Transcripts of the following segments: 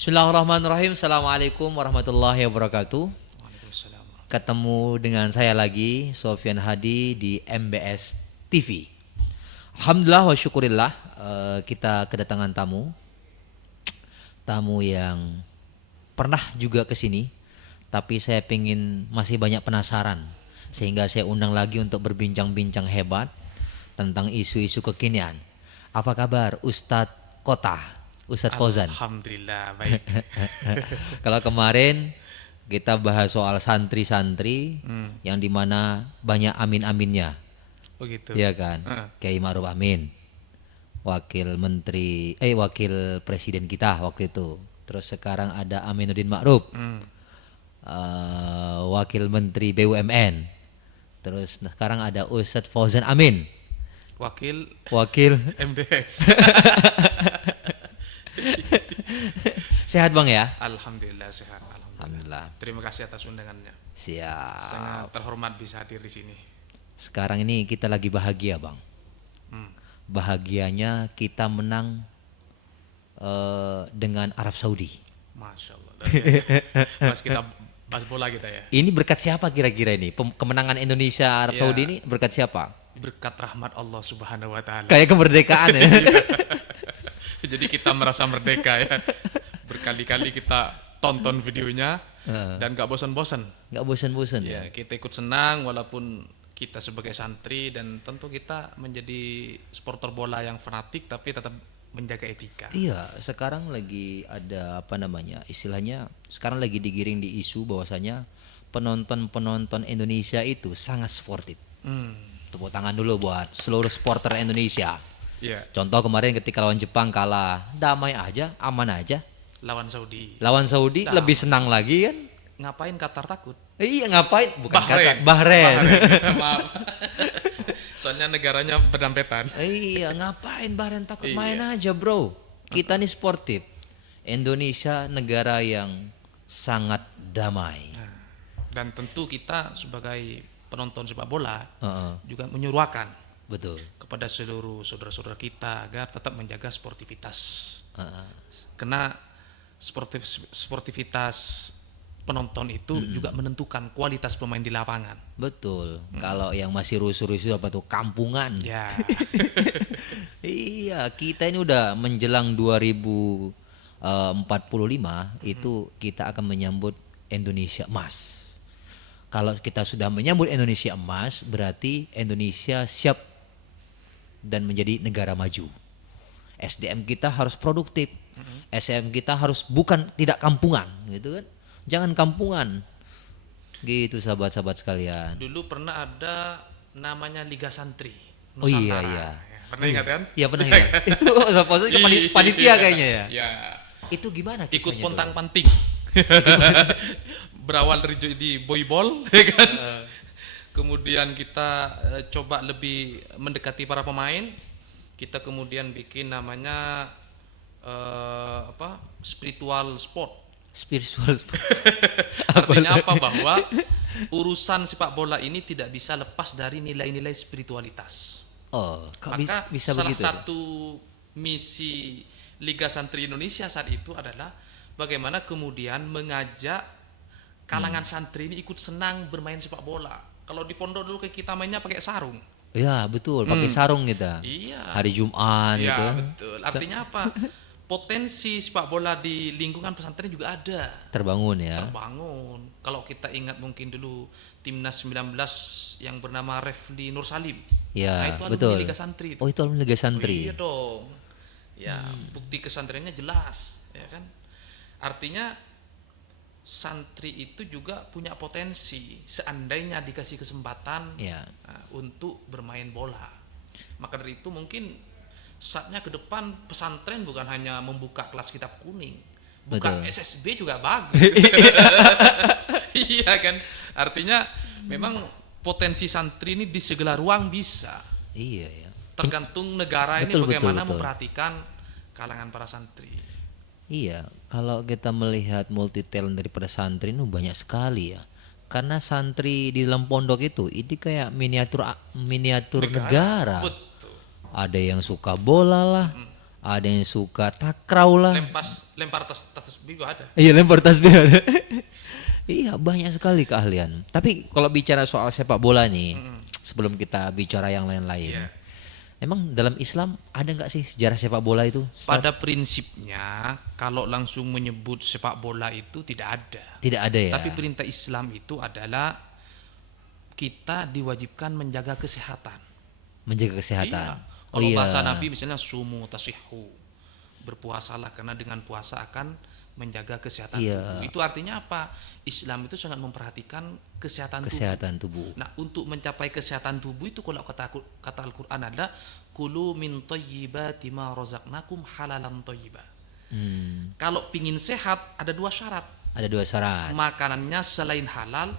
Bismillahirrahmanirrahim. Assalamualaikum warahmatullahi wabarakatuh. Waalaikumsalam. Ketemu dengan saya lagi, Sofyan Hadi di MBS TV. Alhamdulillah wa syukurillah, kita kedatangan tamu yang pernah juga ke sini, tapi saya pingin masih banyak penasaran, sehingga saya undang lagi untuk berbincang-bincang hebat tentang isu-isu kekinian. Apa kabar Ustadz Kota? Ustadz Fauzan. Alhamdulillah baik. Kalau kemarin kita bahas soal santri-santri yang dimana banyak amin-aminnya, Oh gitu. ya kan? Kiai Ma'ruf Amin, wakil presiden kita waktu itu. Terus sekarang ada Aminuddin Ma'ruf, wakil menteri BUMN. Terus sekarang ada Ustadz Fauzan Amin, Wakil wakil. MBS. Sehat bang ya? Alhamdulillah sehat. Alhamdulillah. Alhamdulillah. Terima kasih atas undangannya. Siap. Sangat terhormat bisa hadir di sini. Sekarang ini kita lagi bahagia bang. Bahagianya kita menang dengan Arab Saudi. Masya Allah. Mas kita bahas bola kita ya. Ini berkat siapa kira-kira ini? Kemenangan Indonesia Arab Ya. Saudi ini berkat siapa? Berkat rahmat Allah Subhanahu wa taala. Kayak kemerdekaan ya. Jadi kita merasa merdeka ya. Berkali-kali kita tonton videonya dan gak bosan-bosan. Nggak bosan-bosan ya. Ya, kita ikut senang walaupun kita sebagai santri dan tentu kita menjadi supporter bola yang fanatik tapi tetap menjaga etika. Iya, sekarang lagi ada apa namanya? Istilahnya sekarang lagi digiring di isu bahwasanya penonton-penonton Indonesia itu sangat sportif. Tepuk tangan dulu buat seluruh supporter Indonesia. Iya, Contoh kemarin ketika lawan Jepang kalah, damai aja, aman aja. lawan Saudi. Lawan Saudi lebih senang lagi kan? Ngapain Qatar takut? Iya ngapain? Bukan Bahrain. kata Bahrain. Maaf. Soalnya negaranya berdempetan. Iya ngapain Bahrain takut, Iya. main aja bro. Kita nih sportif. Indonesia negara yang sangat damai. Dan tentu kita sebagai penonton sepak bola Heeh, juga menyuruhkan betul. kepada seluruh saudara-saudara kita agar tetap menjaga sportivitas. Heeh. Karena sportivitas penonton itu juga menentukan kualitas pemain di lapangan. Betul. Kalau yang masih rusuh-rusuh apa tuh kampungan. Ya, Iya, kita ini udah menjelang 2045 itu kita akan menyambut Indonesia Emas. Kalau kita sudah menyambut Indonesia Emas, berarti Indonesia siap dan menjadi negara maju. SDM kita harus produktif. SDM kita harus tidak kampungan, gitu kan? Jangan kampungan. Gitu sahabat-sahabat sekalian. dulu pernah ada namanya Liga Santri Oh iya, Nusantara. iya. Ya, pernah ingat kan? Iya pernah ingat. Itu maksudnya panitia Iya. kayaknya ya. Ya, Itu gimana ikut kisahnya tuh? pontang-panting. Berawal di boyball, ya kan? Kemudian kita coba lebih mendekati para pemain. Kita kemudian bikin namanya spiritual sport. Spiritual. Artinya apa? Bahwa urusan sepak bola ini tidak bisa lepas dari nilai-nilai spiritualitas. Oh, kok Maka bisa salah begitu? satu misi Liga Santri Indonesia saat itu adalah bagaimana kemudian mengajak kalangan santri ini ikut senang bermain sepak bola. Kalau di pondok dulu kayak kita mainnya pakai sarung. Ya, betul, pakai sarung kita. Iya. Hari Jumat Iya, gitu. betul. Artinya apa? Potensi sepak bola di lingkungan pesantren juga ada. Terbangun ya. Terbangun. Kalau kita ingat mungkin dulu Timnas 19 yang bernama Refli Nur Salim. Ya, Nah, itu alumni betul. Liga Santri itu. Oh, itu alumni Liga Oh, Santri. iya dong. Ya, bukti kesantrennya jelas, ya kan? Artinya santri itu juga punya potensi seandainya dikasih kesempatan Ya. untuk bermain bola. Maka dari itu mungkin saatnya ke depan pesantren bukan hanya membuka kelas kitab kuning, buka Betul. SSB juga bagus. Iya kan? Artinya memang potensi santri ini di segala ruang bisa. Iya ya. Tergantung negara ini Betul, bagaimana betul. memperhatikan kalangan para santri. Iya, kalau kita melihat multi talent daripada santri itu banyak sekali ya. Karena santri di dalam pondok itu ini kayak miniatur negara. Betul. Ada yang suka bola lah, ada yang suka takraw lah. Lempar tas juga ada. Iya, lempar tasbih ada. Iya, banyak sekali keahlian. Tapi kalau bicara soal sepak bola nih, sebelum kita bicara yang lain-lain, Iya. emang dalam Islam ada nggak sih sejarah sepak bola itu? Pada prinsipnya kalau langsung menyebut sepak bola itu tidak ada. Tidak ada ya. Tapi perintah Islam itu adalah kita diwajibkan menjaga kesehatan. Menjaga kesehatan. Iya. Oh Kalau iya. bahasa Nabi misalnya sumu tasihhu. Berpuasalah karena dengan puasa akan menjaga kesehatan Iya. tubuh. Itu artinya apa? Islam itu sangat memperhatikan kesehatan tubuh. Kesehatan tubuh. Nah, untuk mencapai kesehatan tubuh itu kalau kata Al-Qur'an adalah kulu min thayyibati ma razaqnakum halalan thayyiba. Kalau pingin sehat ada dua syarat. Ada dua syarat. Makanannya selain halal,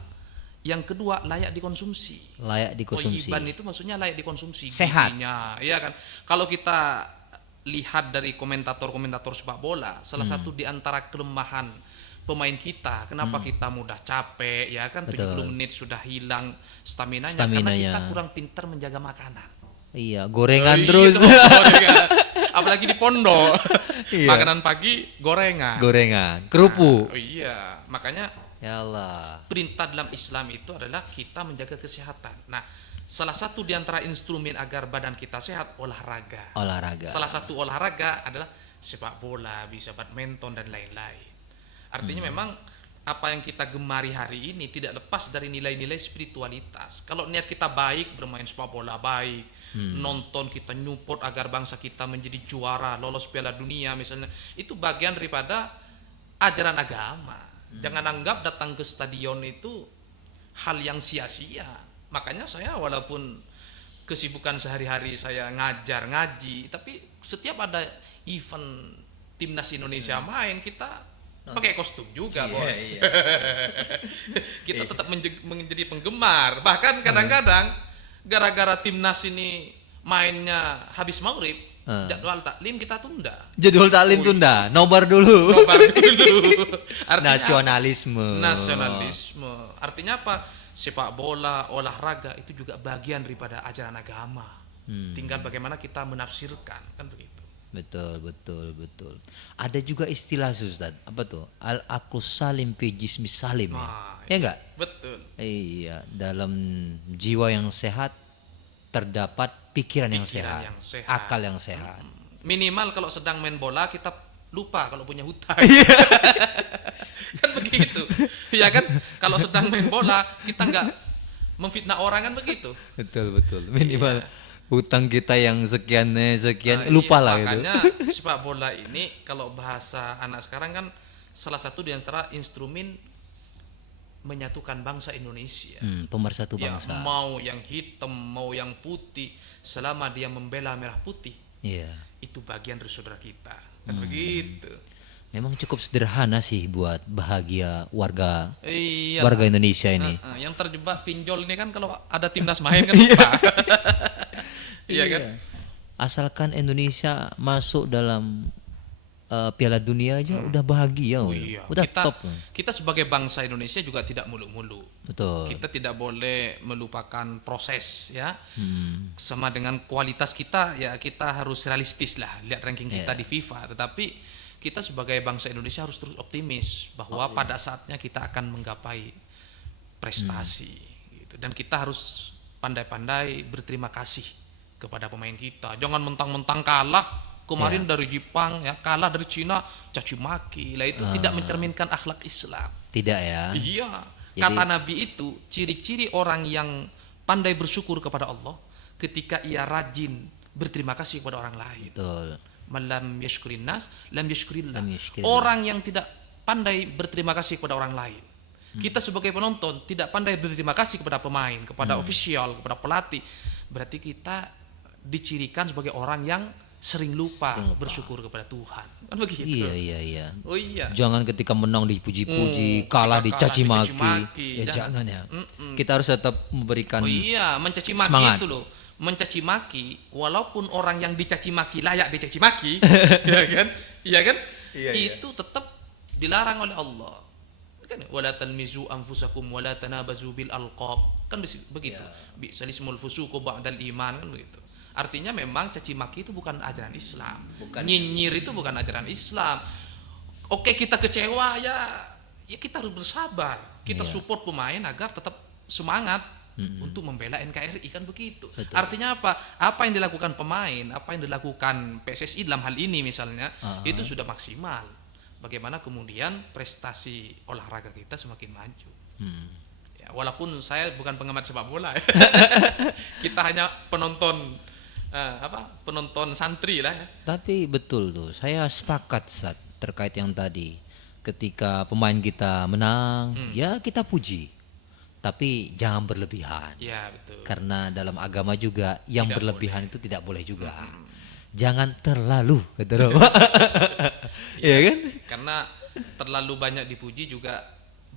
yang kedua layak dikonsumsi. Layak dikonsumsi. Thayyiban itu maksudnya layak dikonsumsi. Sehat. Gizinya, iya kan? Kalau kita lihat dari komentator-komentator sepak bola, salah satu di antara kelemahan pemain kita, kenapa kita mudah capek, ya kan? Betul. 70 menit sudah hilang staminanya, Staminanya. karena kita kurang pintar menjaga makanan. Iya, gorengan Oh, terus. iya, gorengan. Apalagi di pondok. Iya. Makanan pagi gorengan. Gorengan, kerupuk. Oh iya, makanya Ya Allah. perintah dalam Islam itu adalah kita menjaga kesehatan. Nah, salah satu di antara instrumen agar badan kita sehat olahraga. Olahraga. Salah satu olahraga adalah sepak bola, bisa badminton dan lain-lain. Artinya memang apa yang kita gemari hari ini tidak lepas dari nilai-nilai spiritualitas. Kalau niat kita baik, bermain sepak bola baik, nonton kita nyupport agar bangsa kita menjadi juara, lolos Piala Dunia misalnya, itu bagian daripada ajaran agama. Jangan anggap datang ke stadion itu hal yang sia-sia. Makanya saya walaupun kesibukan sehari-hari saya ngajar, ngaji, tapi setiap ada event timnas Indonesia main, kita pakai kostum juga, Bos. Kita tetap menjadi penggemar. Bahkan kadang-kadang gara-gara timnas ini mainnya habis maghrib, jadwal taklim kita tunda. Jadwal taklim tunda, nobar dulu. Nobar dulu. Artinya Nasionalisme. nasionalisme. Artinya apa? Sepak bola, olahraga itu juga bagian daripada ajaran agama. Tinggal bagaimana kita menafsirkan, kan begitu. Betul, betul, betul. Ada juga istilah Ustaz, apa tuh? Al-aqlus salim fi jismis salim ya. Nah, Ya enggak? Betul. Iya, dalam jiwa yang sehat terdapat pikiran yang Pikiran sehat, yang sehat. akal yang sehat. Minimal kalau sedang main bola kita lupa kalau punya hutang. Iya. Kan begitu. Ya kan? Kalau sedang main bola kita nggak memfitnah orang, kan begitu. Betul, betul. Minimal hutang kita yang sekian Nah, lupa iya, lah gitu. makanya sepak bola ini kalau bahasa anak sekarang kan salah satu di antara instrumen menyatukan bangsa Indonesia. Pemersatu Ya, bangsa. mau yang hitam, mau yang putih, selama dia membela merah putih, Iya. itu bagian dari saudara kita. Kan begitu. Memang cukup sederhana sih buat bahagia warga Iya. warga Indonesia ini. Yang terjebak pinjol ini kan kalau ada timnas main kan lupa. Iya kan? Asalkan Indonesia masuk dalam Piala Dunia aja udah bahagia, Oh iya. udah kita, top. kita sebagai bangsa Indonesia juga tidak mulu-mulu. Betul. Kita tidak boleh melupakan proses, ya. Sama dengan kualitas kita, ya kita harus realistis lah lihat ranking kita di FIFA. Tetapi kita sebagai bangsa Indonesia harus terus optimis bahwa pada saatnya kita akan menggapai prestasi gitu. Dan kita harus pandai-pandai berterima kasih kepada pemain kita. Jangan mentang-mentang kalah kemarin dari Jepang, ya kalah dari Cina, caci maki. Lah itu tidak mencerminkan akhlak Islam. Tidak ya. Iya. Jadi- Kata Nabi itu, ciri-ciri orang yang pandai bersyukur kepada Allah ketika ia rajin berterima kasih kepada orang lain. Betul. Man lam yashkurin nas, lam yashkurillah. Lam yashkurillah. Orang yang tidak pandai berterima kasih kepada orang lain. Kita sebagai penonton tidak pandai berterima kasih kepada pemain, kepada official, kepada pelatih. Berarti kita dicirikan sebagai orang yang sering lupa bersyukur kepada Tuhan. Kan begitu. Iya, iya, iya. Oh iya. Jangan ketika menang dipuji-puji, kalah ketika dicaci kalah maki. dicaci-maki. Ya Jangan. jangan ya. Kita harus tetap memberikan Oh iya, mencaci maki semangat. itu loh. Mencaci maki, walaupun orang yang dicaci maki layak dicaci maki, ya kan? Iya kan? Itu tetap dilarang oleh Allah. Kan wala talmizu anfusakum wala tanabazu bil alqab. Kan begitu. Bi'sal ismul fusuqu ba'dal iman, kan begitu. Artinya memang caci maki itu bukan ajaran Islam. Bukan. Nyinyir itu bukan ajaran Islam. Oke, kita kecewa ya kita harus bersabar. Kita Iya. support pemain agar tetap semangat untuk membela NKRI, kan begitu. Betul. Artinya apa? Apa yang dilakukan pemain, apa yang dilakukan PSSI dalam hal ini misalnya, itu sudah maksimal. Bagaimana kemudian prestasi olahraga kita semakin maju. Ya, walaupun saya bukan penggemar sepak bola, ya. Kita hanya penonton penonton santri lah ya. Tapi betul tuh, saya sepakat Sat, terkait yang tadi. Ketika pemain kita menang, ya kita puji. Tapi jangan berlebihan. Ya betul. Karena dalam agama juga yang berlebihan itu tidak boleh juga. Jangan terlalu, kata Roma. Iya kan? Karena terlalu banyak dipuji juga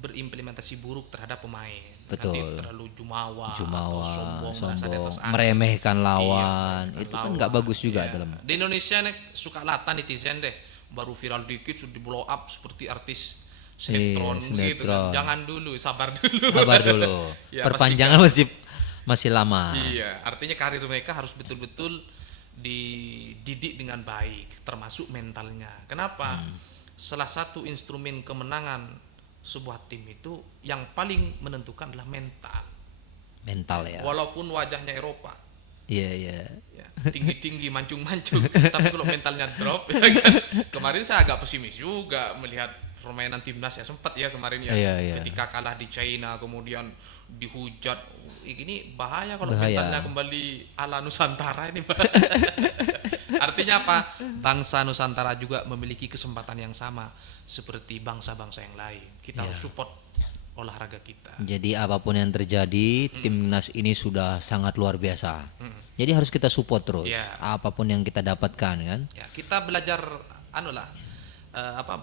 berimplementasi buruk terhadap pemain. Betul. Nanti terlalu jumawa atau sombong, merasa di atas angin. meremehkan lawan. Iya, meremehkan Itu kan lawan. nggak bagus juga Iya. dalam. Di Indonesia nih suka lata netizen deh. Baru viral dikit sudah di blow up seperti artis sinetron gitu sinetron. kan. Jangan dulu, sabar dulu. Sabar dulu. Ya, Perpanjangan masih lama. Iya, artinya karir mereka harus betul-betul dididik dengan baik, termasuk mentalnya. Kenapa? Salah satu instrumen kemenangan sebuah tim itu yang paling menentukan adalah mental. Mental ya. Walaupun wajahnya Eropa, Iya, iya. ya, tinggi-tinggi, mancung-mancung, tapi kalau mentalnya drop, ya kan? Kemarin saya agak pesimis juga melihat permainan timnas ya, sempat ya kemarin ya, Iya, iya. ketika kalah di China, kemudian dihujat. Ini bahaya kalau Bahaya. mentalnya kembali ala Nusantara ini. Artinya apa? Bangsa Nusantara juga memiliki kesempatan yang sama seperti bangsa-bangsa yang lain. Kita harus support olahraga kita. Jadi apapun yang terjadi, timnas ini sudah sangat luar biasa. Jadi harus kita support terus. Iya. Apapun yang kita dapatkan kan. Ya, kita belajar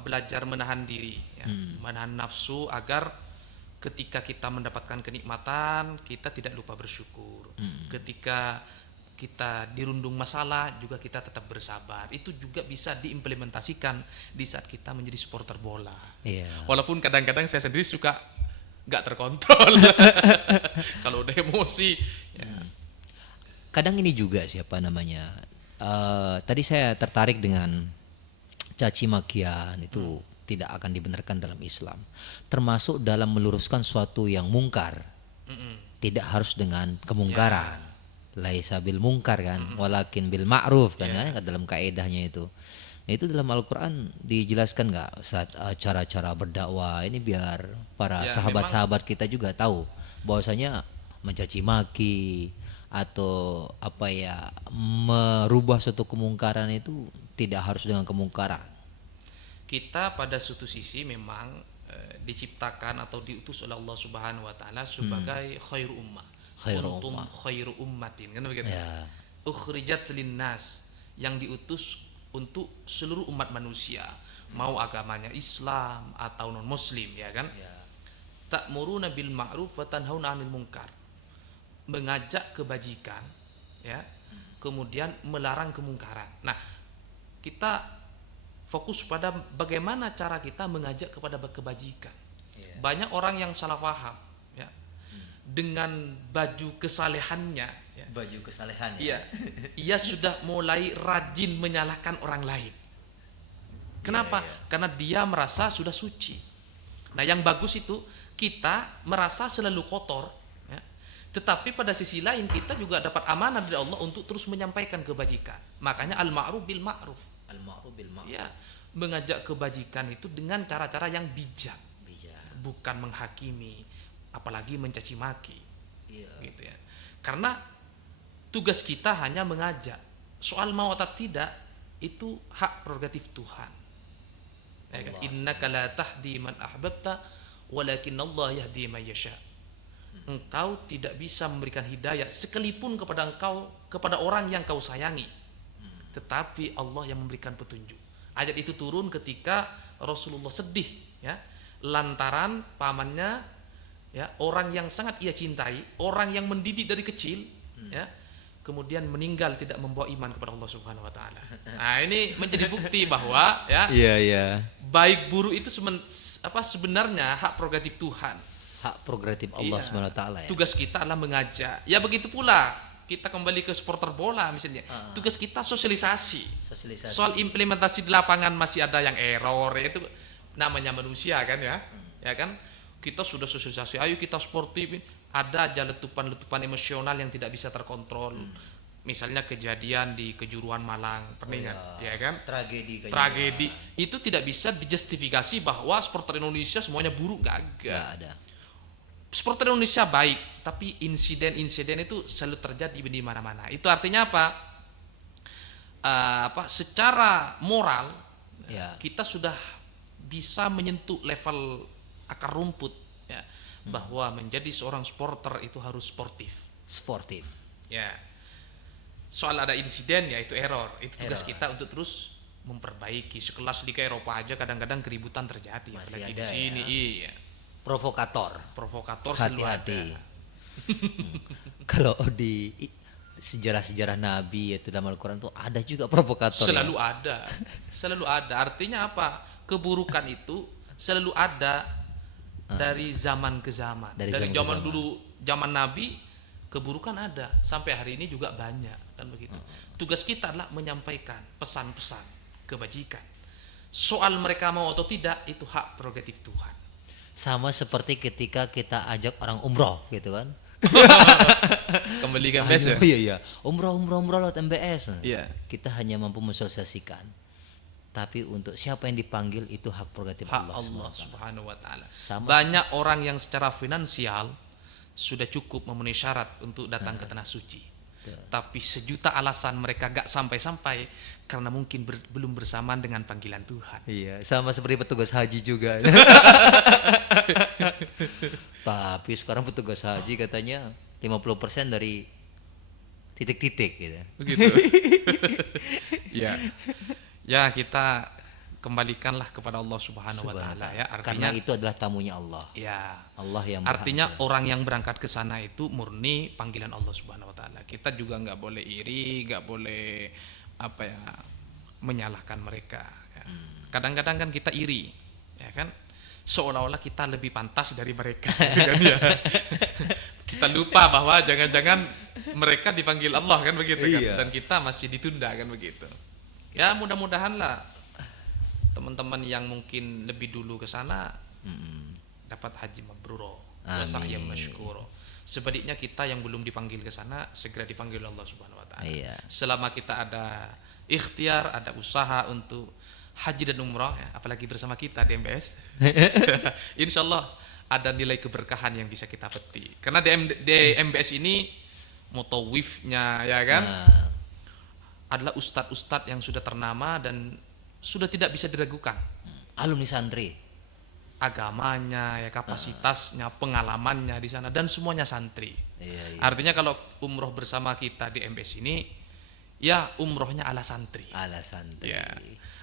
belajar menahan diri, ya, menahan nafsu agar ketika kita mendapatkan kenikmatan, kita tidak lupa bersyukur. Ketika kita dirundung masalah juga kita tetap bersabar. Itu juga bisa diimplementasikan di saat kita menjadi supporter bola. Iya. Walaupun kadang-kadang saya sendiri suka nggak terkontrol. Kalau udah emosi, ya. Kadang ini juga siapa namanya? Tadi saya tertarik dengan caci makian itu tidak akan dibenarkan dalam Islam. Termasuk dalam meluruskan suatu yang mungkar. Tidak harus dengan kemungkaran. Laisa bil mungkar kan, walakin bil ma'ruf kan, kan dalam kaedahnya itu. Itu dalam Al-Qur'an dijelaskan nggak saat cara-cara berdakwah ini biar para Ya, sahabat-sahabat kita juga tahu bahwasanya mencaci maki atau merubah suatu kemungkaran itu tidak harus dengan kemungkaran. Kita pada suatu sisi memang diciptakan atau diutus oleh Allah Subhanahu wa taala sebagai khairu ummah. Khairu Kuntum ummah. khairu ummatin, kan begitu. Ya. Ukhrijat linnas, yang diutus untuk seluruh umat manusia, mau agamanya Islam atau non muslim, ya kan? Ta'muruna bil ma'ruf wa tanhauna 'anil munkar. Mengajak kebajikan, ya. Kemudian melarang kemungkaran. Nah, kita fokus pada bagaimana cara kita mengajak kepada kebajikan. Banyak orang yang salah paham, ya. Dengan baju kesalehannya, ya. Baju kesalehan Iya, ia sudah mulai rajin menyalahkan orang lain. Kenapa? Karena dia merasa sudah suci. Nah, yang bagus itu kita merasa selalu kotor, ya. Tetapi pada sisi lain kita juga dapat amanah dari Allah untuk terus menyampaikan kebajikan. Makanya al-ma'ruf bil ma'ruf. Al-ma'ruf bil ma'ruf. Ya, mengajak kebajikan itu dengan cara-cara yang bijak, bukan menghakimi, apalagi mencaci maki. Gitu ya. Karena tugas kita hanya mengajak. Soal mau atau tidak itu hak prerogatif Tuhan. Ya kan? Innaka la tahdi man ahbabta walakin Allah yahdi man yasha. Engkau tidak bisa memberikan hidayah sekalipun kepada orang yang kau sayangi. Tetapi Allah yang memberikan petunjuk. Ayat itu turun ketika Rasulullah sedih, ya, lantaran pamannya, ya, orang yang sangat ia cintai, orang yang mendidik dari kecil, ya, kemudian meninggal tidak membawa iman kepada Allah Subhanahu wa taala. Nah, ini menjadi bukti bahwa, ya, baik buruk itu sebenarnya hak prerogatif Tuhan. Hak prerogatif Allah Iya. Subhanahu wa taala ya. Tugas kita adalah mengajak. Ya begitu pula kita kembali ke supporter bola misalnya. Tugas kita sosialisasi. Sosialisasi. Soal implementasi di lapangan masih ada yang error, itu namanya manusia kan ya. Ya kan? Kita sudah sosialisasi, ayo kita sportif. Ada aja letupan-letupan emosional yang tidak bisa terkontrol. Misalnya kejadian di Kejuruan Malang, pernah ingat, ya kan? Tragedi itu tidak bisa dijustifikasi bahwa supporter Indonesia semuanya buruk, gak ada. Supporter Indonesia baik, tapi insiden-insiden itu selalu terjadi di mana-mana. Itu artinya apa? Secara moral kita sudah bisa menyentuh level akar rumput, ya, bahwa menjadi seorang supporter itu harus sportif. Ya. Soal ada insiden ya itu error. Itu tugas kita untuk terus memperbaiki. Sekelas Liga Eropa aja kadang-kadang keributan terjadi, masih apalagi ada di sini. Iya. Provokator selalu hati-hati. ada. Kalau di sejarah-sejarah Nabi itu dalam Al-Quran tuh ada juga provokator. Selalu ada. Artinya apa? Keburukan itu selalu ada dari zaman ke zaman. Dari zaman dulu, zaman Nabi, keburukan ada sampai hari ini juga banyak, kan begitu. Tugas kita adalah menyampaikan pesan-pesan kebajikan. Soal mereka mau atau tidak itu hak prerogatif Tuhan. Sama seperti ketika kita ajak orang umroh gitu kan. Kembali ke MBS ya? Iya. Umroh lewat MBS. Iya. Kita hanya mampu mensosialisasikan. Tapi untuk siapa yang dipanggil itu hak prerogatif Allah Subhanahu wa taala. Sama banyak orang yang secara finansial sudah cukup memenuhi syarat untuk datang ke tanah suci. Tapi sejuta alasan mereka gak sampai-sampai karena mungkin belum bersamaan dengan panggilan Tuhan. Iya, sama seperti petugas haji juga. Tapi sekarang petugas haji katanya 50% dari titik-titik gitu. Begitu. Ya, kita kembalikanlah kepada Allah Subhanahu wa taala ya. Karena itu adalah tamunya Allah. Ya. Allah yang artinya orang yang berangkat ke sana itu murni panggilan Allah Subhanahu wa taala. Kita juga nggak boleh iri, nggak boleh menyalahkan mereka ya. Kadang-kadang kan kita iri, ya kan? Seolah-olah kita lebih pantas dari mereka kan ya. Kita lupa bahwa jangan-jangan mereka dipanggil Allah kan begitu kan, dan kita masih ditunda kan begitu. Ya, mudah-mudahan lah teman-teman yang mungkin lebih dulu ke sana dapat haji mabrur wa sa'yan masykur. Sebaliknya kita yang belum dipanggil ke sana segera dipanggil Allah Subhanahu wa taala. Selama kita ada ikhtiar, ada usaha untuk haji dan umrah ya, apalagi bersama kita di MBS. Insyaallah ada nilai keberkahan yang bisa kita petik. Karena di MBS ini mutawifnya ya kan adalah ustadz-ustadz yang sudah ternama dan sudah tidak bisa diragukan. Alumni santri. Agamanya, ya kapasitasnya, pengalamannya di sana dan semuanya santri. Iya. Artinya kalau umroh bersama kita di MBS ini, ya umrohnya ala santri. Ya.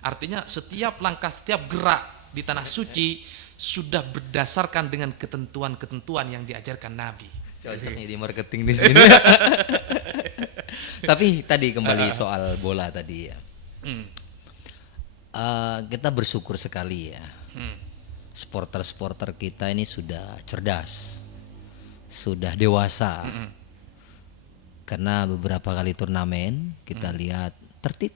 Artinya setiap langkah, setiap gerak di tanah suci sudah berdasarkan dengan ketentuan-ketentuan yang diajarkan Nabi. Cocok nih di marketing di sini. Tapi tadi kembali soal bola tadi ya. Kita bersyukur sekali ya. Supporter-supporter kita ini sudah cerdas, sudah dewasa. Karena beberapa kali turnamen kita lihat tertib.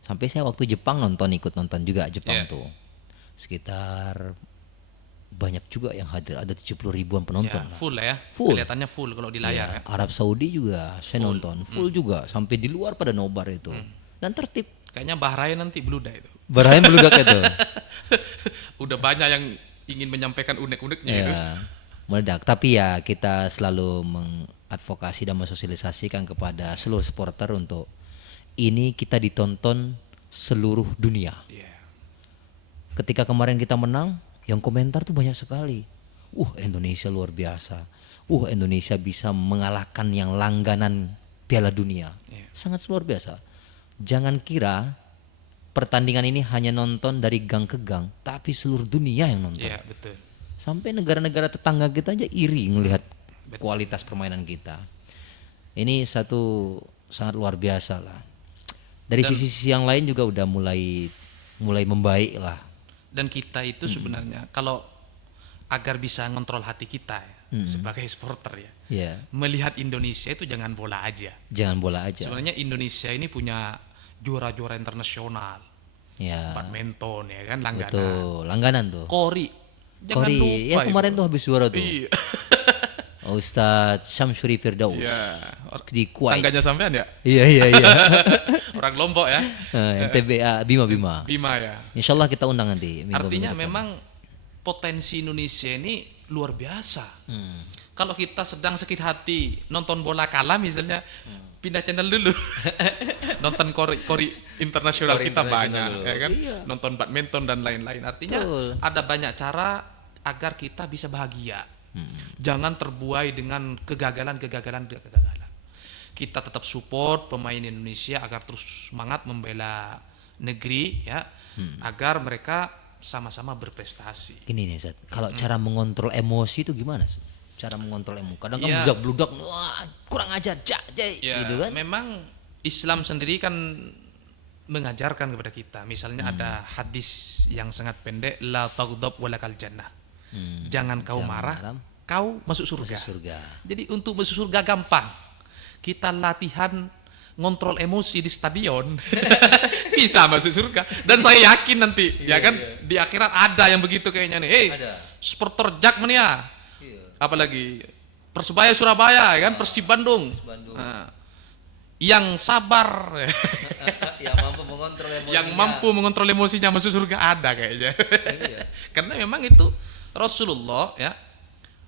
Sampai saya waktu Jepang ikut nonton juga Jepang tuh. Sekitar banyak juga yang hadir, ada 70.000-an penonton. Ya, full ya. Full. Kelihatannya full kalau di layar ya. Arab Saudi juga saya nonton, full juga sampai di luar pada nobar itu. Dan tertib. Kayaknya Bahrain nanti beludak itu. Bahrain beludak itu. Udah banyak yang ingin menyampaikan unek-uneknya itu. Meledak. Tapi ya kita selalu mengadvokasi dan mensosialisasikan kepada seluruh supporter untuk ini kita ditonton seluruh dunia. Ketika kemarin kita menang, yang komentar tuh banyak sekali. Indonesia luar biasa. Indonesia bisa mengalahkan yang langganan Piala Dunia. Sangat luar biasa. Jangan kira pertandingan ini hanya nonton dari gang ke gang, tapi seluruh dunia yang nonton. Iya, betul. Sampai negara-negara tetangga kita aja iri ngelihat kualitas permainan kita. Ini satu sangat luar biasa lah. Dari sisi yang lain juga udah mulai membaik lah. Dan kita itu sebenarnya kalau agar bisa ngontrol hati kita ya, sebagai supporter ya. Ya, Melihat Indonesia itu jangan bola aja. jangan bola aja. Sebenarnya Indonesia ini punya juara-juara internasional. Ya, Badminton ya kan langganan. betul. Langganan tuh. Kori. Jangan Kori, lupa ya kemarin itu. tuh habis juara tuh. Iya. Ustadz Syamsuri Firdaus Iya. di Kuwait. Tangganya sampean ya? Iya, iya, iya. Orang Lombok ya. NTBA Bima. Bima ya. Insya Allah kita undang nanti. Artinya memang potensi Indonesia ini luar biasa. Kalau kita sedang sakit hati nonton bola kalah misalnya, pindah channel dulu. Nonton kori internasional Kori kita internasional banyak, dulu. ya kan? Iya. Nonton badminton dan lain-lain. Artinya Betul. ada banyak cara agar kita bisa bahagia. Jangan terbuai dengan kegagalan. Kita tetap support pemain Indonesia agar terus semangat membela negeri ya, agar mereka sama-sama berprestasi. Gini nih Ustaz, kalau cara mengontrol emosi itu gimana Ustaz? Cara mengontrol emosi. Kadang kan Iya. bludak, wah kurang ajar, Ya, gitu kan? memang Islam sendiri kan mengajarkan kepada kita. Misalnya ada hadis yang sangat pendek, la taghdab walakal jannah. Jangan kau marah, kau masuk surga. Surga. Jadi untuk masuk surga gampang. Kita latihan ngontrol emosi di stadion. Bisa masuk surga. Dan saya yakin nanti, ya kan, di akhirat ada yang begitu kayaknya nih. Ada. Supporter Jakmania. Apalagi Persebaya Surabaya, ya kan, Persib Bandung. Nah, yang sabar, Yang mampu mengontrol emosinya. yang mampu mengontrol emosinya masuk surga ada kayaknya. Karena memang itu Rasulullah ya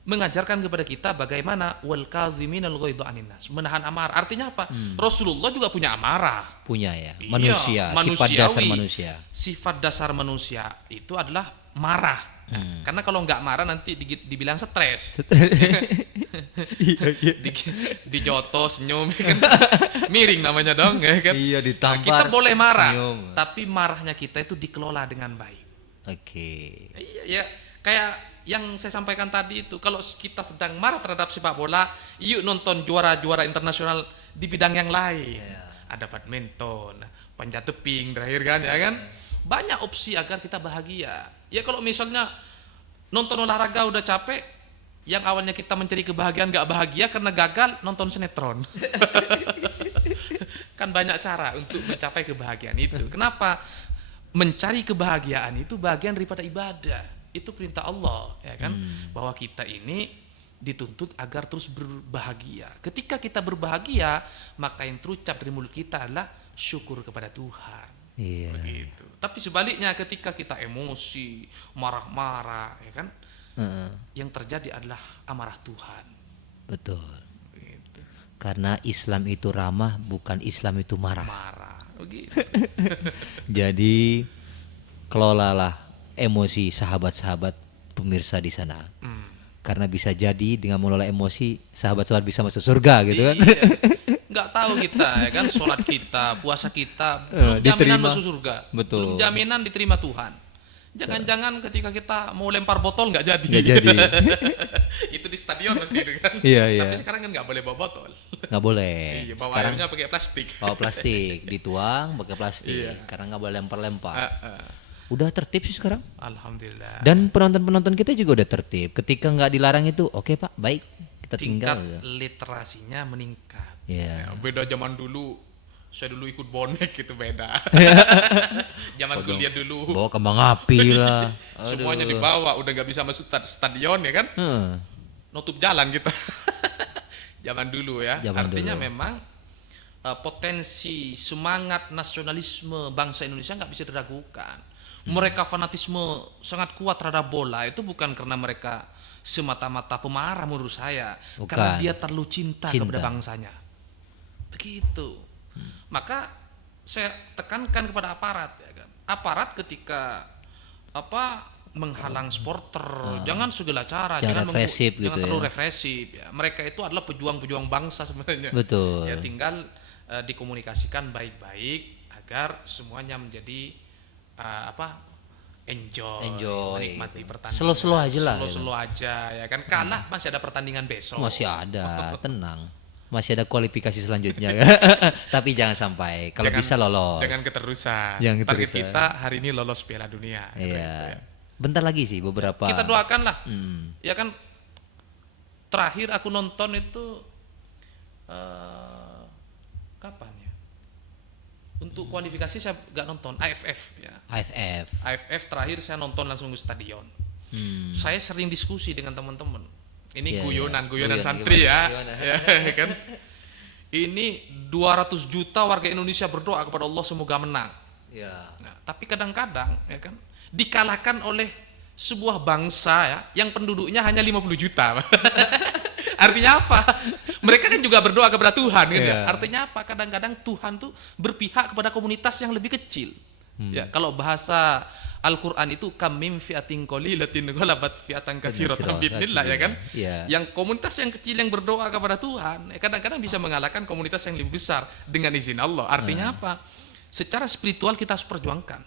mengajarkan kepada kita bagaimana wal kaziminal ghaidha anin nas, menahan amarah. Artinya apa? Rasulullah juga punya amarah. Punya ya, Iya, manusia, sifat manusiawi. dasar manusia. Sifat dasar manusia itu adalah marah. Nah, karena kalau nggak marah nanti dibilang stres. Dijoto senyum ya kan. Miring namanya dong ya kan. Iya, Nah, ditampar, kita boleh marah, senyum. tapi marahnya kita itu dikelola dengan baik. Oke. Iya, ya kayak yang saya sampaikan tadi itu, kalau kita sedang marah terhadap sepak bola, yuk nonton juara-juara internasional di bidang yang lain. Ada badminton, panjat tebing terakhir kan ya kan. Banyak opsi agar kita bahagia. Ya kalau misalnya nonton olahraga udah capek, yang awalnya kita mencari kebahagiaan nggak bahagia karena gagal, nonton sinetron. Kan banyak cara untuk mencapai kebahagiaan itu. Kenapa? Mencari kebahagiaan itu bagian daripada ibadah. Itu perintah Allah, ya kan? Bahwa kita ini dituntut agar terus berbahagia. Ketika kita berbahagia, maka yang terucap dari mulut kita adalah syukur kepada Tuhan. Iya. Begitu. Tapi sebaliknya ketika kita emosi, marah-marah, ya kan? Yang terjadi adalah amarah Tuhan. Betul. Begitu. Karena Islam itu ramah, bukan Islam itu marah. Marah. Begitu. Jadi kelolalah emosi sahabat-sahabat pemirsa di sana. Karena bisa jadi dengan mengelola emosi sahabat-sahabat bisa masuk surga gitu kan. Iya. Nggak tahu kita ya kan, sholat kita, puasa kita belum jaminan diterima. masuk surga. Betul. Belum jaminan diterima Tuhan. Jangan-jangan ketika kita mau lempar botol nggak jadi. Nggak jadi. Itu di stadion mesti itu kan. Iya, iya. Tapi sekarang kan nggak boleh bawa botol. Nggak boleh. Iya, bawa Sekarang airnya pakai plastik. bawa plastik, dituang pakai plastik. Iya. Karena nggak boleh lempar-lempar. Ah. Udah tertib sih sekarang. Alhamdulillah. Dan penonton-penonton kita juga udah tertib. Ketika nggak dilarang itu, oke Pak, baik, kita tinggal. Tingkat literasinya meningkat. Iya. Ya, beda zaman dulu. Saya dulu ikut bonek gitu beda. Zaman kuliah dulu. Bawa kembang api lah. Semuanya dibawa, udah nggak bisa masuk stadion ya kan? Nutup jalan gitu. Zaman dulu ya. Zaman Artinya dulu. memang potensi semangat nasionalisme bangsa Indonesia nggak bisa diragukan. Mereka fanatisme sangat kuat terhadap bola itu bukan karena mereka semata-mata pemarah menurut saya, Bukan. karena dia terlalu cinta Cinta. kepada bangsanya. Begitu. Maka saya tekankan kepada aparat ya kan. Aparat ketika menghalang supporter, jangan segala cara, Jangan represif jangan gitu terlalu ya. represif ya. Mereka itu adalah pejuang-pejuang bangsa sebenarnya. Betul. Ya tinggal dikomunikasikan baik-baik agar semuanya menjadi enjoy, menikmati gitu. pertandingan. Slow-slow aja lah, Slow-slow aja ya kan. Kalah masih ada pertandingan besok. Masih ada, tenang. Masih ada kualifikasi selanjutnya. Tapi jangan sampai. Kalau bisa lolos. Jangan keterusan. Jangan Target keterusan. kita hari ini lolos Piala Dunia. Iya. Gitu ya. Bentar lagi sih beberapa. Kita doakan lah. Ya kan terakhir aku nonton itu kapan ya? Untuk kualifikasi saya nggak nonton AFF ya. AFF terakhir saya nonton langsung ke stadion. Saya sering diskusi dengan teman-teman. Ini guyonan santri gimana? ya kan? Ini 200 juta warga Indonesia berdoa kepada Allah semoga menang. Ya. Nah, tapi kadang-kadang ya kan dikalahkan oleh sebuah bangsa ya yang penduduknya hanya 50 juta. Artinya apa? Mereka kan juga berdoa kepada Tuhan gitu ya. Artinya apa? Kadang-kadang Tuhan tuh berpihak kepada komunitas yang lebih kecil. Ya, kalau bahasa Al-Qur'an itu kam mim fi'atin qalilatin ghalabat fi'atan katsiratan biidznillah ya kan? Yang komunitas yang kecil yang berdoa kepada Tuhan, kadang-kadang bisa mengalahkan komunitas yang lebih besar dengan izin Allah. Artinya apa? Secara spiritual kita harus perjuangkan.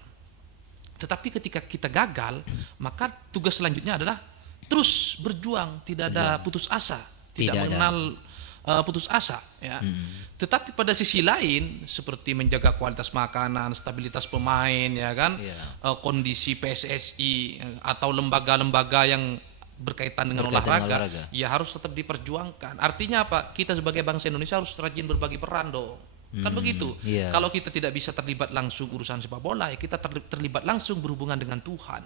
Tetapi ketika kita gagal, maka tugas selanjutnya adalah terus berjuang, tidak ada putus asa, tidak mengenal putus asa ya. Tetapi pada sisi lain seperti menjaga kualitas makanan, stabilitas pemain ya kan, kondisi PSSI atau lembaga-lembaga yang berkaitan dengan olahraga ya harus tetap diperjuangkan. Artinya apa? Kita sebagai bangsa Indonesia harus rajin berbagi peran dong. Kan begitu. Kalau kita tidak bisa terlibat langsung urusan sepak bola, ya kita terlibat langsung berhubungan dengan Tuhan.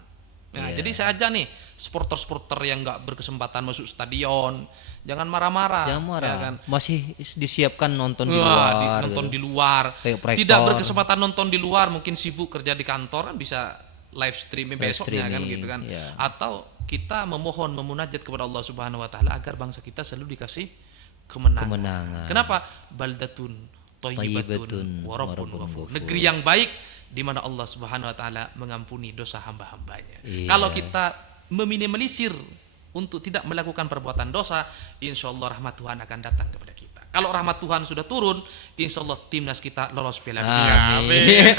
Nah, jadi saya aja nih supporter-supporter yang nggak berkesempatan masuk stadion, jangan marah-marah. Jangan marah. Ya kan? Masih disiapkan nonton di luar. Nonton di luar. Tidak berkesempatan nonton di luar, mungkin sibuk kerja di kantor kan bisa live streaming besoknya kan gitu kan. Atau kita memunajat kepada Allah Subhanahu wa taala agar bangsa kita selalu dikasih kemenangan. Kenapa? Baldatun thayyibatun wa rabbun ghafur. Negeri yang baik di mana Allah Subhanahu wa taala mengampuni dosa hamba-hambanya. Kalau kita meminimalisir untuk tidak melakukan perbuatan dosa, insya Allah rahmat Tuhan akan datang kepada kita. Kalau rahmat Tuhan sudah turun, insya Allah timnas kita lolos Piala Dunia. Amin.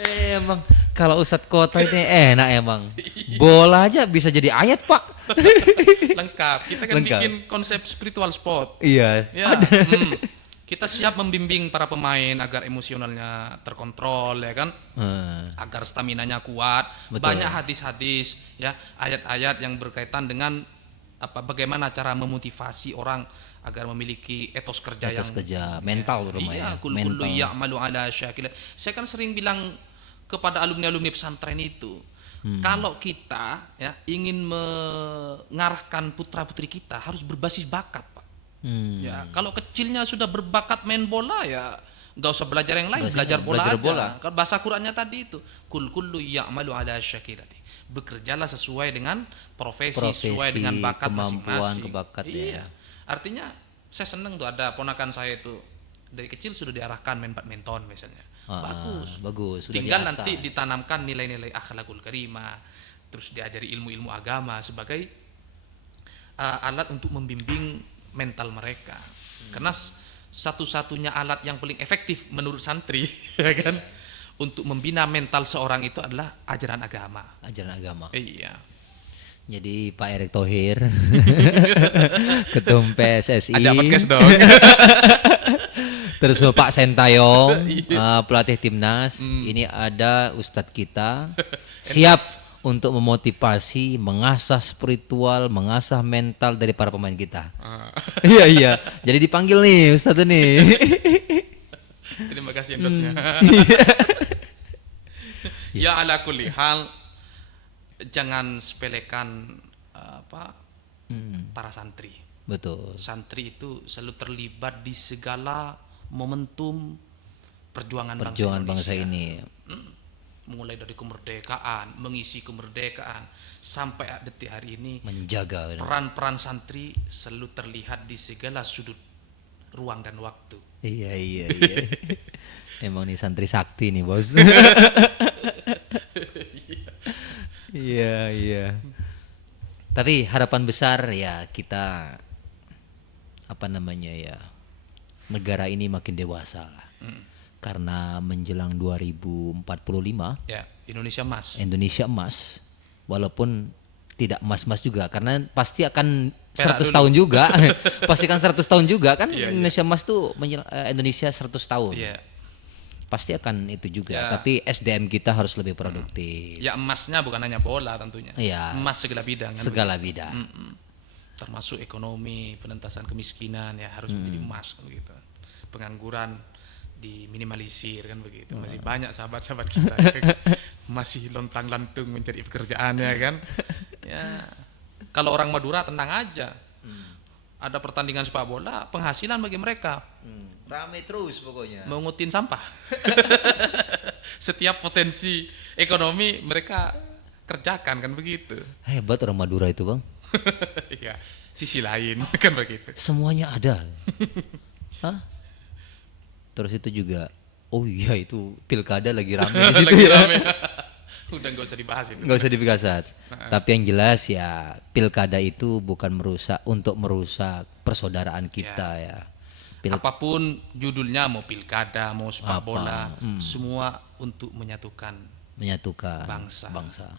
Emang kalau Ustadz Kota ini enak emang. Bola aja bisa jadi ayat, Pak. Lengkap. Kita kan bikin konsep spiritual sport. Iya. Ya, kita siap membimbing para pemain agar emosionalnya terkontrol ya kan. Agar staminanya kuat. Betul. Banyak hadis-hadis ya, ayat-ayat yang berkaitan dengan bagaimana cara memotivasi orang agar memiliki etos kerja mental terutama ya. Kullu ya'malu ala syakilah. Saya kan sering bilang kepada alumni-alumni pesantren itu, kalau kita ya ingin mengarahkan putra-putri kita harus berbasis bakat, Pak. Ya, kalau kecilnya sudah berbakat main bola ya nggak usah belajar yang lain, belajar bola aja. Kalau bahasa Qur'annya tadi itu, kullu ya'malu ala syakilati. Bekerjalah sesuai dengan profesi sesuai dengan bakat masing-masing. Iya. Artinya saya senang tuh ada ponakan saya itu dari kecil sudah diarahkan main badminton misalnya. Bagus. Tinggal nanti ditanamkan nilai-nilai akhlakul karimah, terus diajari ilmu-ilmu agama sebagai alat untuk membimbing mental mereka. Karena satu-satunya alat yang paling efektif menurut santri ya kan untuk membina mental seorang itu adalah ajaran agama. Iya. Jadi Pak Erick Thohir Ketum PSSI ada podcast dong. Terus Pak Sentayong pelatih timnas. Ini ada Ustadz kita siap untuk memotivasi, mengasah spiritual, mengasah mental dari para pemain kita. Iya. Jadi dipanggil nih Ustadz nih. Terima kasih endosnya. Ya ala kulli hal, jangan sepelekan para santri. Betul. Santri itu selalu terlibat di segala momentum perjuangan bangsa ini. Mulai dari kemerdekaan, mengisi kemerdekaan sampai detik hari ini menjaga peran-peran santri selalu terlihat di segala sudut ruang dan waktu. Iya. Emang nih santri sakti nih, Bos. Iya. Tapi harapan besar ya kita negara ini makin dewasa lah. Karena menjelang 2045 ya, Indonesia emas. Walaupun tidak emas-emas juga karena pasti akan 100 tahun juga. Pasti kan 100 tahun juga kan. Indonesia emas tuh Indonesia 100 tahun. Pasti akan itu juga, tapi SDM kita harus lebih produktif. Ya emasnya bukan hanya bola tentunya. Ya, emas segala bidang kan. Segala bidang. termasuk ekonomi, penentasan kemiskinan ya harus menjadi emas kan begitu. Pengangguran diminimalisir kan begitu. Masih banyak sahabat-sahabat kita yang masih lontang-lantung mencari pekerjaan ya kan. Ya, kalau orang Madura tenang aja. Ada pertandingan sepak bola, penghasilan bagi mereka. Rame terus pokoknya. Mengutin sampah. Setiap potensi ekonomi mereka kerjakan kan begitu. Hebat orang Madura itu, Bang. Iya, sisi lain kan begitu. Semuanya ada. Hah? Terus itu juga, oh iya itu pilkada lagi rame di situ Lagi ya. rame. Udah nggak usah dibahas itu. Nggak usah dibahas. Tapi yang jelas ya pilkada itu bukan untuk merusak persaudaraan kita ya. Apapun judulnya, mau pilkada, mau sepak bola, semua untuk menyatukan bangsa.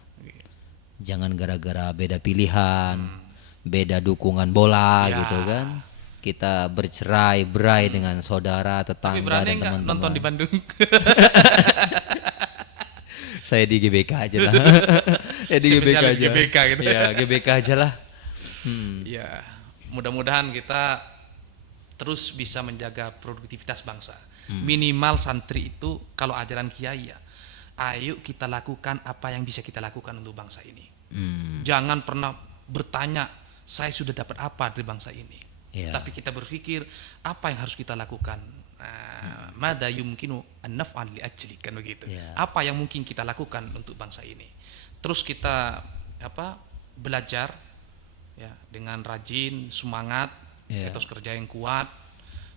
Jangan gara-gara beda pilihan, beda dukungan bola Ya. gitu kan. Kita bercerai-berai dengan saudara, Tapi tetangga berani dan nggak teman-teman. nonton di Bandung? Saya di GBK aja lah. Ya di GBK Spesialis aja. GBK gitu. Ya GBK aja lah. Ya, mudah-mudahan kita terus bisa menjaga produktivitas bangsa. Minimal santri itu kalau ajaran kiai ya, ayo kita lakukan apa yang bisa kita lakukan untuk bangsa ini. Jangan pernah bertanya saya sudah dapat apa dari bangsa ini. Ya. Tapi kita berpikir apa yang harus kita lakukan. Mada yumkinu an naf'al li ajli kan begitu. Ya. Apa yang mungkin kita lakukan untuk bangsa ini. Terus kita belajar ya dengan rajin, semangat, Ya. etos kerja yang kuat.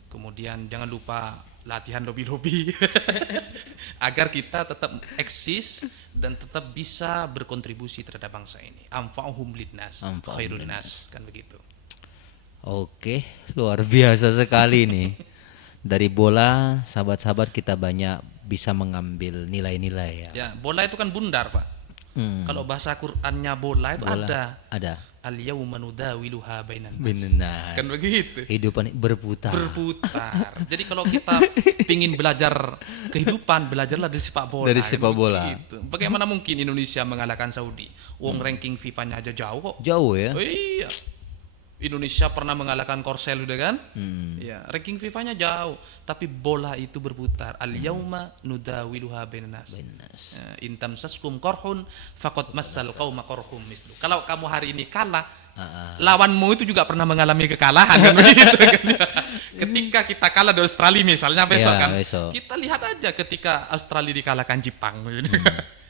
Kemudian jangan lupa latihan lobby-lobby agar kita tetap eksis dan tetap bisa berkontribusi terhadap bangsa ini. Anfa'uhum lidnas, khairun nas kan begitu. Oke, luar biasa sekali nih. Dari bola, sahabat-sahabat kita banyak bisa mengambil nilai-nilai ya. Ya, bola itu kan bundar, Pak. Kalau bahasa Qur'annya bola itu ada. Ada. Al-yawma nudawiluha bainan nas. Benar. Kan begitu. Kehidupan berputar. Berputar. Jadi kalau kita ingin belajar kehidupan, belajarlah dari sepak bola. Dari sepak bola. Begitu. Bagaimana mungkin Indonesia mengalahkan Saudi? Wong ranking FIFA-nya aja jauh kok. Jauh ya. Oh, iya. Indonesia pernah mengalahkan Korsel udah kan? Ya, ranking FIFA-nya jauh, tapi bola itu berputar. Al-yauma nudawiluha bainan nas. In tamsaskum qarhun faqad massal qauma qarhum mislu. Kalau kamu hari ini kalah, lawanmu itu juga pernah mengalami kekalahan kan begitu kan? Ketika kita kalah dari Australia misalnya besok Ya, kan, besok. kita lihat aja ketika Australia dikalahkan Jepang.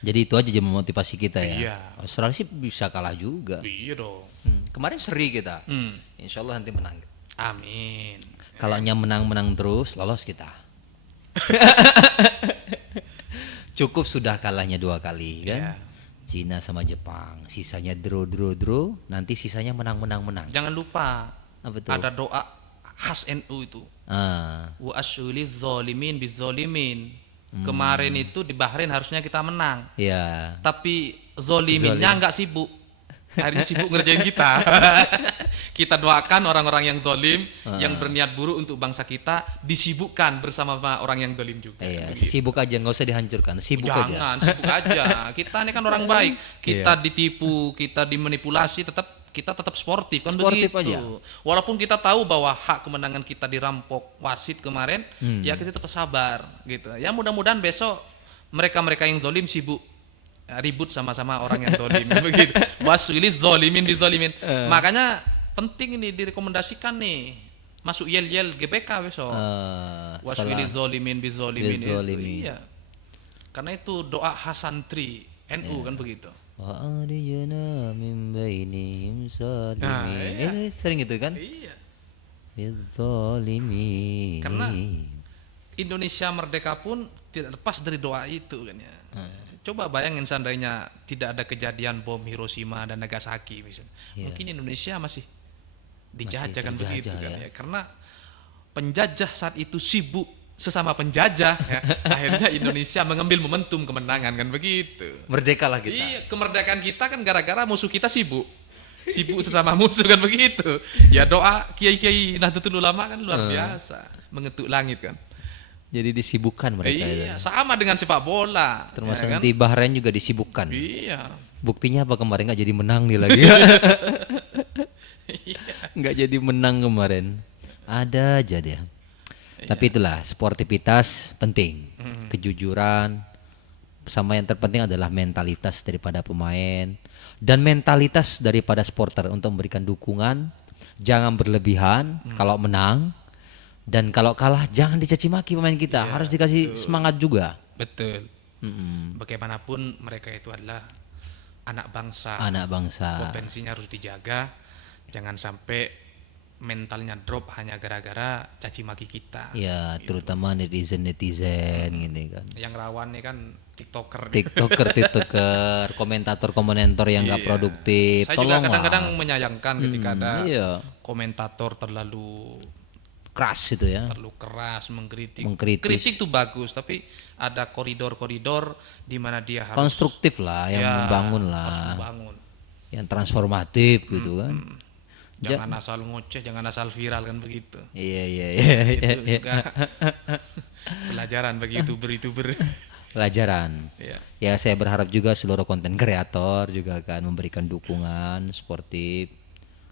Jadi itu aja memotivasi kita ya. Iya. Australia sih bisa kalah juga. Iya dong. Kemarin seri kita. Hmm. Insya Allah nanti menang. Amin. Kalau menang-menang terus, lolos kita. Cukup sudah kalahnya 2 kali kan. Iya. Cina sama Jepang. Sisanya draw. Nanti sisanya menang. Jangan lupa Apa tuh? ada doa khas NU itu. Ah, Wa asyuliz zalimin bizalimin. Kemarin itu di Bahrain harusnya kita menang. ya. Tapi zoliminnya nggak sibuk. Hari ini sibuk ngerjain kita. Kita doakan orang-orang yang zolim, yang berniat buruk untuk bangsa kita, disibukkan bersama orang yang zolim juga. Iya, Begitu. sibuk aja, nggak usah dihancurkan. Sibuk aja. Jangan, sibuk aja. Kita ini kan orang baik. Kita ditipu, kita dimanipulasi, kita tetap sportif kan Sportif begitu. aja. Walaupun kita tahu bahwa hak kemenangan kita dirampok wasit kemarin, ya kita tetap sabar gitu. Ya mudah-mudahan besok mereka-mereka yang zolim sibuk ribut sama-sama orang yang zolim begitu. Wasuliz zolimin bizolimin. Makanya penting ini direkomendasikan nih. Masuk yel-yel GBK besok. Wasuliz zolimin bizolimin itu. Iya. Karena itu doa khas santri NU kan begitu. Wa arijana min bainihim salimin. Sering itu kan? Iya. Bizzalimin. Karena Indonesia merdeka pun tidak lepas dari doa itu kan ya. Coba bayangin seandainya tidak ada kejadian bom Hiroshima dan Nagasaki misalnya. Mungkin Indonesia masih dijajah kan begitu kan ya. Karena penjajah saat itu sibuk sesama penjajah ya. Akhirnya Indonesia mengambil momentum kemenangan kan begitu. Merdekalah kita. Iya, kemerdekaan kita kan gara-gara musuh kita sibuk sesama musuh kan begitu. Ya doa kiai-kiai Nahdlatul Ulama kan luar biasa, mengetuk langit kan. Jadi disibukkan mereka Iya, itu. sama dengan sepak bola. Termasuk ya kan? nanti Bahrain juga disibukkan. Iya. Buktinya apa kemarin nggak jadi menang nih lagi. Iya. nggak jadi menang kemarin. Ada aja dia. Tapi itulah sportivitas penting, kejujuran, sama yang terpenting adalah mentalitas daripada pemain dan mentalitas daripada supporter untuk memberikan dukungan. Jangan berlebihan kalau menang, dan kalau kalah jangan dicaci maki pemain kita, harus dikasih semangat juga. Betul. Bagaimanapun mereka itu adalah anak bangsa. Anak bangsa. Potensinya harus dijaga. Jangan sampai mentalnya drop hanya gara-gara caci maki kita. Ya, terutama netizen gitu kan. Yang rawan nih kan TikToker. TikToker, komentator yang nggak produktif. Saya juga Tolonglah. kadang-kadang menyayangkan ketika ada Iya. komentator terlalu Keras itu ya. keras mengkritik. Mengkritis. Kritik tuh bagus, tapi ada koridor-koridor di mana dia harus Konstruktif lah, yang membangun harus lah, membangun. yang transformatif gitu kan. Jangan asal ngoceh, jangan asal viral kan begitu. Iya. Itu juga pelajaran bagi youtuber-youtuber. Pelajaran. Iya. Ya, saya berharap juga seluruh konten kreator juga akan memberikan dukungan sportif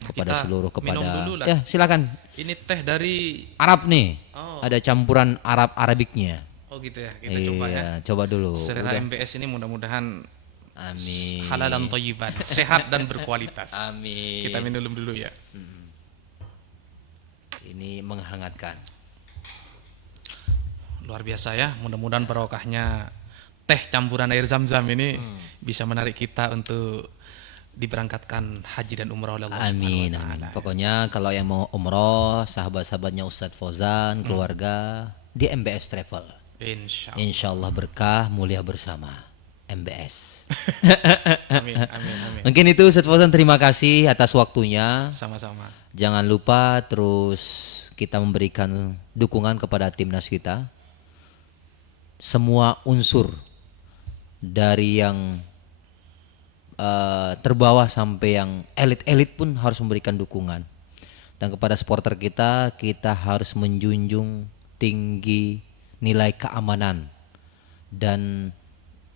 kepada kita seluruh minum kepada. dulu lah. Ya, silakan. Ini teh dari Arab nih. Oh. Ada campuran Arabiknya. Oh gitu ya. Kita coba ya. Coba dulu. Selera MBS ini mudah-mudahan Amin. halal dan thayyiban, sehat dan berkualitas. Amin. Kita minum dulu ya. Ini menghangatkan. Luar biasa ya. Mudah-mudahan barokahnya teh campuran air zam-zam ini bisa menarik kita untuk diberangkatkan haji dan umrah oleh Allah Amin, Subhanahu wa amin. Ta'ala. Pokoknya kalau yang mau umroh, sahabat-sahabatnya Ustadz Fauzan, keluarga di MBS Travel. Insya Insya Allah berkah, mulia bersama MBS. Amin, amin, amin. Mungkin itu Ustadz Fauzan, terima kasih atas waktunya. Sama-sama. Jangan lupa terus kita memberikan dukungan kepada timnas kita. Semua unsur dari yang terbawah sampai yang elit-elit pun harus memberikan dukungan. Dan kepada supporter kita harus menjunjung tinggi nilai keamanan. Dan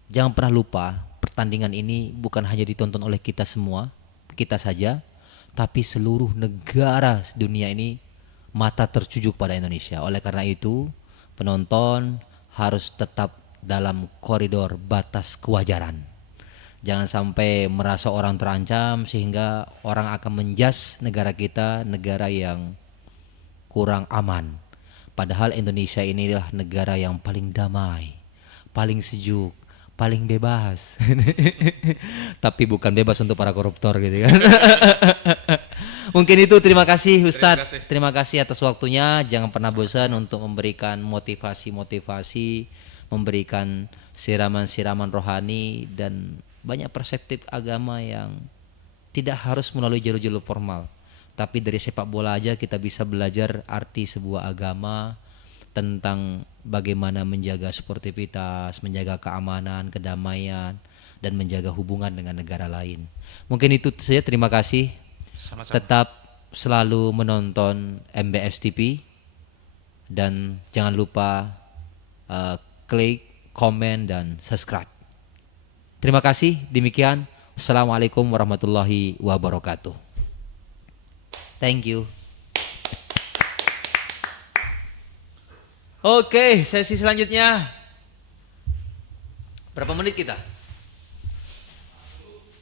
jangan pernah lupa, pertandingan ini bukan hanya ditonton oleh kita semua, kita saja, tapi seluruh negara dunia ini mata tertuju pada Indonesia. Oleh karena itu, penonton harus tetap dalam koridor batas kewajaran. Jangan sampai merasa orang terancam sehingga orang akan menjudge negara kita negara yang kurang aman. Padahal Indonesia inilah negara yang paling damai, paling sejuk, paling bebas. Tapi bukan bebas untuk para koruptor gitu kan. Mungkin itu, terima kasih Ustadz. Terima kasih atas waktunya. Jangan pernah bosan untuk memberikan motivasi-motivasi, memberikan siraman-siraman rohani dan banyak perspektif agama yang tidak harus melalui jalur-jalur formal. Tapi dari sepak bola aja kita bisa belajar arti sebuah agama, tentang bagaimana menjaga sportivitas, menjaga keamanan, kedamaian, dan menjaga hubungan dengan negara lain. Mungkin itu saja, terima kasih. Sama-sama. Tetap selalu menonton MBS TV dan jangan lupa klik, komen, dan subscribe. Terima kasih. Demikian. Assalamualaikum warahmatullahi wabarakatuh. Thank you. Oke, sesi selanjutnya. Berapa menit kita?